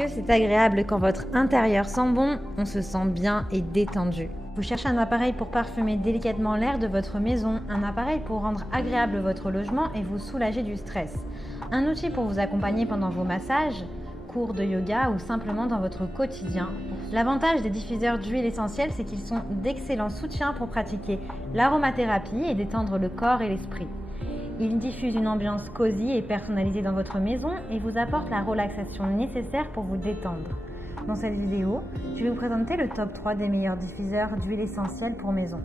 que c'est agréable quand votre intérieur sent bon, on se sent bien et détendu. Vous cherchez un appareil pour parfumer délicatement l'air de votre maison, un appareil pour rendre agréable votre logement et vous soulager du stress, un outil pour vous accompagner pendant vos massages, cours de yoga ou simplement dans votre quotidien. L'avantage des diffuseurs d'huile essentielle, c'est qu'ils sont d'excellents soutiens pour pratiquer l'aromathérapie et détendre le corps et l'esprit. Ils diffusent une ambiance cosy et personnalisée dans votre maison et vous apportent la relaxation nécessaire pour vous détendre. Dans cette vidéo, je vais vous présenter le top 3 des meilleurs diffuseurs d'huile essentielle pour maison.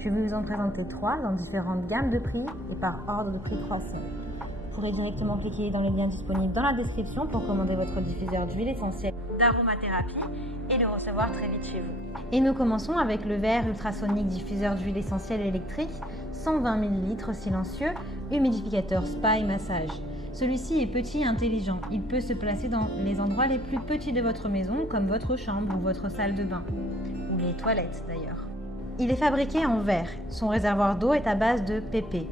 Je vais vous en présenter 3 dans différentes gammes de prix et par ordre de prix croissant. Vous pourrez directement cliquer dans le lien disponible dans la description pour commander votre diffuseur d'huile essentielle d'aromathérapie et le recevoir très vite chez vous. Et nous commençons avec le verre ultrasonique diffuseur d'huile essentielle électrique, 120 ml silencieux, humidificateur spa et massage. Celui-ci est petit et intelligent. Il peut se placer dans les endroits les plus petits de votre maison, comme votre chambre ou votre salle de bain, ou les toilettes d'ailleurs. Il est fabriqué en verre. Son réservoir d'eau est à base de PP,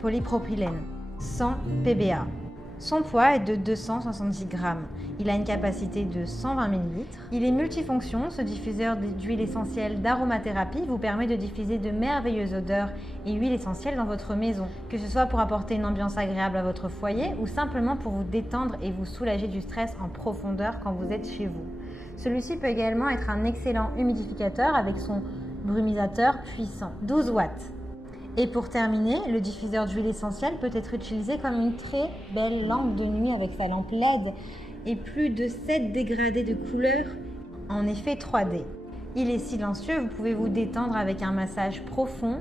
polypropylène, sans PBA. Son poids est de 270 grammes. Il a une capacité de 120 ml. Il est multifonction. Ce diffuseur d'huile essentielle d'aromathérapie vous permet de diffuser de merveilleuses odeurs et huiles essentielles dans votre maison, que ce soit pour apporter une ambiance agréable à votre foyer ou simplement pour vous détendre et vous soulager du stress en profondeur quand vous êtes chez vous. Celui-ci peut également être un excellent humidificateur avec son brumisateur puissant, 12 watts. Et pour terminer, le diffuseur d'huile essentielle peut être utilisé comme une très belle lampe de nuit avec sa lampe LED et plus de 7 dégradés de couleurs en effet 3D. Il est silencieux, vous pouvez vous détendre avec un massage profond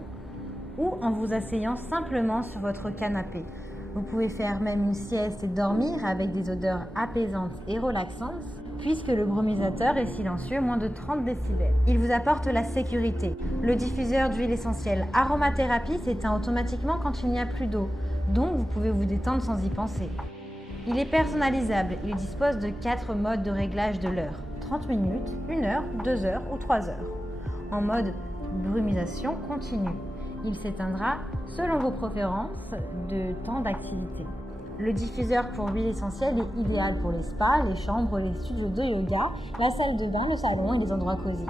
ou en vous asseyant simplement sur votre canapé. Vous pouvez faire même une sieste et dormir avec des odeurs apaisantes et relaxantes, puisque le brumisateur est silencieux, moins de 30 décibels. Il vous apporte la sécurité. Le diffuseur d'huile essentielle aromathérapie s'éteint automatiquement quand il n'y a plus d'eau, donc vous pouvez vous détendre sans y penser. Il est personnalisable, il dispose de 4 modes de réglage de l'heure, 30 minutes, 1 heure, 2 heures ou 3 heures. En mode brumisation continue, il s'éteindra selon vos préférences de temps d'activité. Le diffuseur pour huile essentielle est idéal pour les spas, les chambres, les studios de yoga, la salle de bain, le salon et les endroits cosy.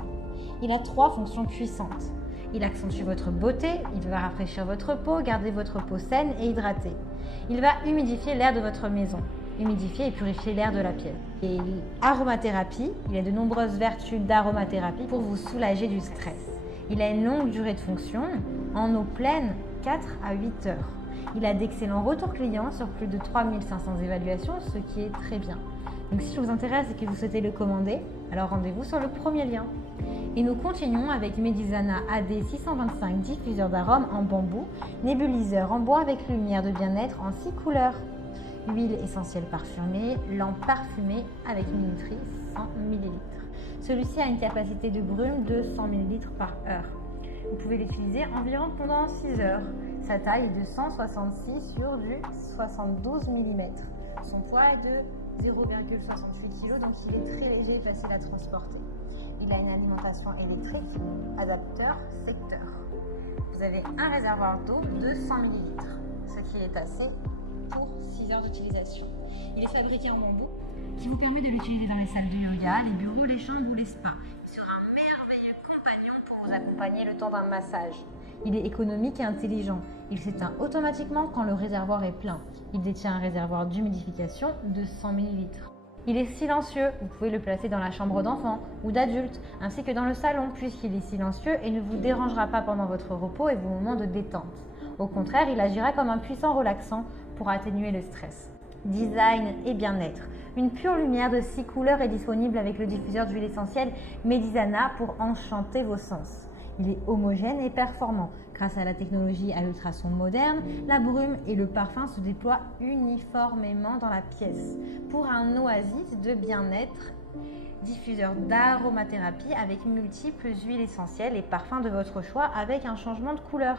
Il a 3 fonctions puissantes. Il accentue votre beauté, il va rafraîchir votre peau, garder votre peau saine et hydratée. Il va humidifier l'air de votre maison, humidifier et purifier l'air de la pièce. Et l'aromathérapie, il a de nombreuses vertus d'aromathérapie pour vous soulager du stress. Il a une longue durée de fonction, en eau pleine, 4 à 8 heures. Il a d'excellents retours clients sur plus de 3500 évaluations, ce qui est très bien. Donc si ça vous intéresse et que vous souhaitez le commander, alors rendez-vous sur le premier lien. Et nous continuons avec Medizana AD 625 diffuseur d'arômes en bambou, nébuliseur en bois avec lumière de bien-être en 6 couleurs. Huile essentielle parfumée, lampe parfumée avec minuterie 100 ml. Celui-ci a une capacité de brume de 100 ml par heure. Vous pouvez l'utiliser environ pendant 6 heures. Sa taille est de 166 sur du 72 mm. Son poids est de 0,68 kg, donc il est très léger et facile à transporter. Il a une alimentation électrique, adapteur, secteur. Vous avez un réservoir d'eau de 100 ml, ce qui est assez pour 6 heures d'utilisation. Il est fabriqué en bambou, qui vous permet de l'utiliser dans les salles de yoga, les bureaux, les chambres ou les spas. Il sera un merveilleux compagnon pour vous accompagner le temps d'un massage. Il est économique et intelligent. Il s'éteint automatiquement quand le réservoir est plein. Il détient un réservoir d'humidification de 100 ml. Il est silencieux. Vous pouvez le placer dans la chambre d'enfant ou d'adulte, ainsi que dans le salon, puisqu'il est silencieux et ne vous dérangera pas pendant votre repos et vos moments de détente. Au contraire, il agira comme un puissant relaxant pour atténuer le stress. Design et bien-être. Une pure lumière de 6 couleurs est disponible avec le diffuseur d'huile essentielle Medizana pour enchanter vos sens. Il est homogène et performant. Grâce à la technologie à l'ultrason moderne, la brume et le parfum se déploient uniformément dans la pièce pour un oasis de bien-être. Diffuseur d'aromathérapie avec multiples huiles essentielles et parfums de votre choix avec un changement de couleur.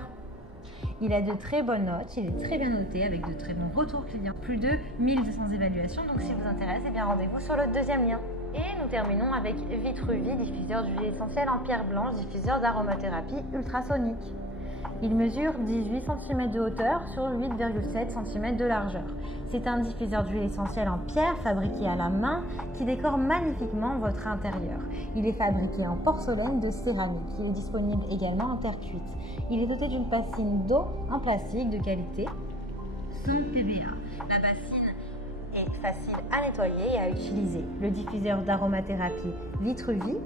Il a de très bonnes notes, il est très bien noté avec de très bons retours clients. Plus de 1200 évaluations, donc si vous intéresse, eh bien rendez-vous sur le deuxième lien. Et nous terminons avec Vitruvi, diffuseur d'huile essentielle en pierre blanche, diffuseur d'aromathérapie ultrasonique. Il mesure 18 cm de hauteur sur 8,7 cm de largeur. C'est un diffuseur d'huile essentielle en pierre fabriqué à la main qui décore magnifiquement votre intérieur. Il est fabriqué en porcelaine de céramique. Il est disponible également en terre cuite. Il est doté d'une bassine d'eau en plastique de qualité sans PBA. La bassine est facile à nettoyer et à utiliser. Le diffuseur d'aromathérapie Vitre-Vie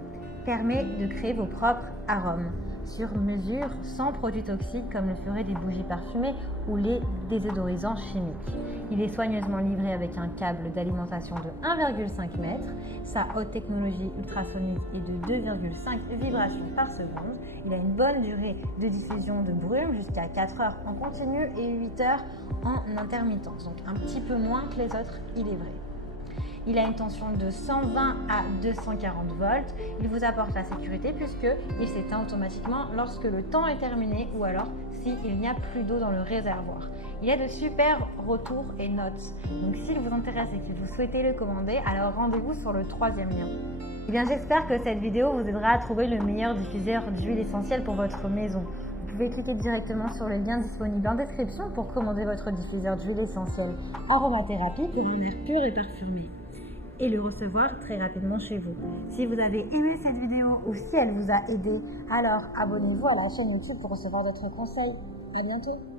permet de créer vos propres arômes sur mesure sans produits toxiques comme le feraient des bougies parfumées ou les désodorisants chimiques. Il est soigneusement livré avec un câble d'alimentation de 1,5 m. Sa haute technologie ultrasonique est de 2,5 vibrations par seconde. Il a une bonne durée de diffusion de brume jusqu'à 4 heures en continu et 8 heures en intermittence, donc un petit peu moins que les autres, il est vrai. Il a une tension de 120 à 240 volts. Il vous apporte la sécurité puisqu'il s'éteint automatiquement lorsque le temps est terminé ou alors s'il n'y a plus d'eau dans le réservoir. Il a de super retours et notes. Donc s'il vous intéresse et que vous souhaitez le commander, alors rendez-vous sur le 3e lien. Eh bien, j'espère que cette vidéo vous aidera à trouver le meilleur diffuseur d'huile essentielle pour votre maison. Vous pouvez cliquer directement sur le lien disponible en description pour commander votre diffuseur d'huile essentielle aromathérapie pour un air pur et parfumé et le recevoir très rapidement chez vous. Si vous avez aimé cette vidéo ou si elle vous a aidé, alors abonnez-vous à la chaîne YouTube pour recevoir d'autres conseils. À bientôt.